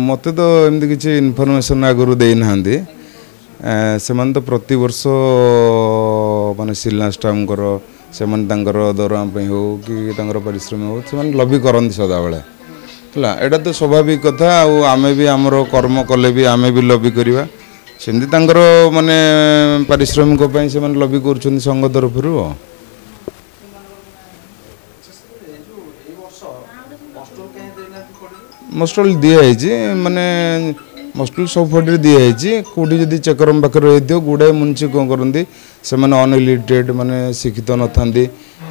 मत तो एमती किसी इनफर्मेशन आगु देना से तो प्रति वर्ष माने शिलान्यास टाइम से दरमा हो कि परिश्रम हो से लबी करती सदाबले है एटा तो स्वाभाविक कथा आम भी आमर कर्म कले भी आम भी लबी करवा सेमती माने पारिश्रमिक से लबी कर संघ तरफ मस्टल दिखाई माने मस्टल सब फटे दिखाई कौटी जब चेकरम पाखे रही गुड़ाए मुंशी कौन करती से अनएलिटेड माने शिक्षित न था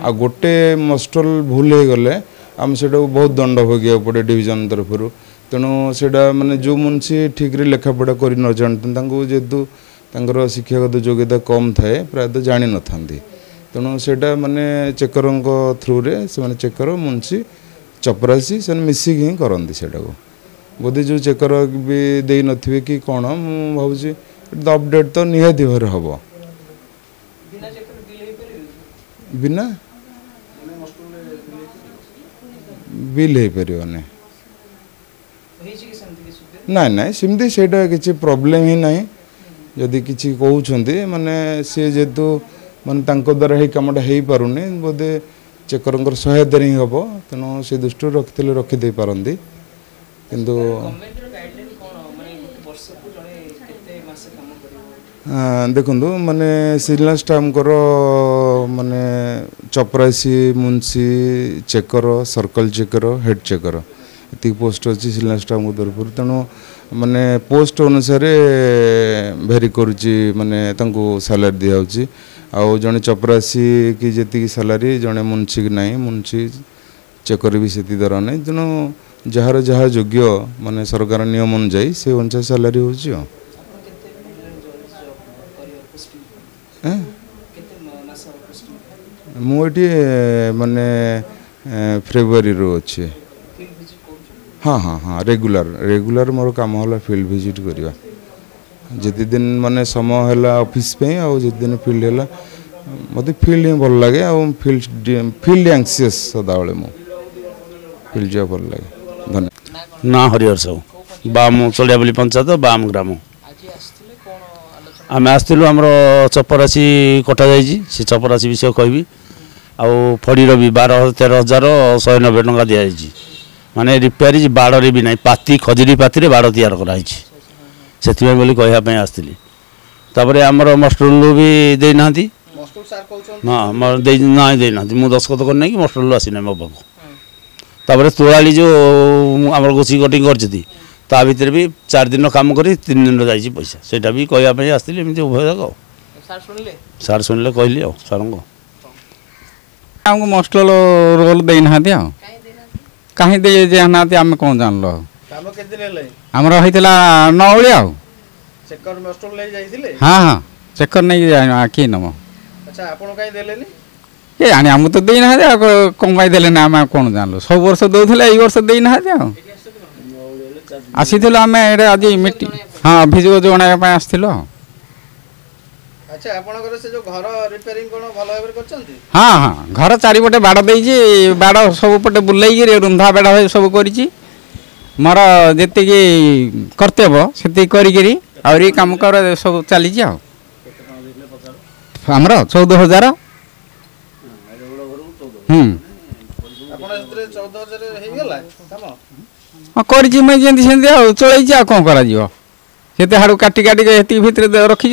आ गोटे मस्टल भूल हो गले आम से बहुत दंड भोगिया पड़े डिविजन तरफ तेणु से माने जो मुंशी ठीक रे लेखापढ़ा कर न जानते जेहेतु शिक्षागत योग्यता कम थाए प्रायतः जानी न था तेणु से माने चेकर थ्रु रे से चेकर मुंशी चपरासी से मिसिक ही करती से बोधे जो चेकर भी दे नथिबे कि कौन मुझे अपडेट तो निहाती भाव हम बिना बिल हो पार ना ना सेमती से किसी प्रोब्लेम ही ना जदि किसी कहते माने सी जेहेतु माने द्वारा ही कमटा हो पारुनी बोधे चेकर सहायता ही हम तेणु से दृष्टि रखी रखिदे पारती किंतु देखु माने शिलान्यास टाइम माने चपरासी Munshi checker circle checker head checker ये पोस्ट अच्छी शिलान्यास टाइम तरफ तेणु माने पोस्ट अनुसार भेरी करुच्ची माने सालारी दिखाऊँगी आउ जड़े चपरासी की जी सालारी जड़े मुंशी की ना मुंशी चेकर भी से दर ना तेणु जार जहाँ योग्य माने सरकार नियम अनुजाई से अनुसार सालारी हो मुझे माने फेब्रुआरी रो अच्छे हाँ हाँ हाँ रेगुलर मोर काम होला फील्ड विजिट करवा जिते दिन माने समय है ऑफिस पे आउ जिते दिन फील्ड है मत फील्ड ही भल लगे फील्ड एंक्सीयस सदाबले मो फील्ड जा भल लगे धन्यवाद ना हरिहर साहू बाम चलियाबली पंचायत बाम ग्राम आम आसलु आम चपरासी कटा से चपरासी विषय कहि आउ फड़ीर भी 12,13,190 टंका दिखाई माने रिपेयरिज बाड़े भी ना पाती खजुरी पाती बाड़ तैयार कराई से कहवाई आसती तापर आमर मस्टल भी देना ना देना मुझे दस्खत करना कि मस्टल आसीना मो पाक तापर तोड़ाली जो आम गोसी कटिंग कर भितर भी 4 दिन काम कर 3 दिन जाइए पैसा सेटा भी कहवाई आसती एमती उभय जाक सार शुणिले कहली सार आमको मस्टल रोल देना कहीं दे जाना आम कौन जान लो आमर होता 9 बजे हाँ हाँ चेकर नहीं किए नम ये आने आम तो देना कौन पाई देले ना आम कौन जान लो सब वर्ष दौले ये वर्ष देना आसी आम आज मीटिंग हाँ अभियोग जनाइप आसलु हाँ हाँ घर चारिपटे बाड़ दे बाड़ सब पटे बुलाई रुंधा बेड़ा सब कर मोर जी कर्तव्य से करी कम कर सब चली आमर 14,000 हाँ करी मुझे चलई कौन कर हाड़ू काटी काटिक भितर रखी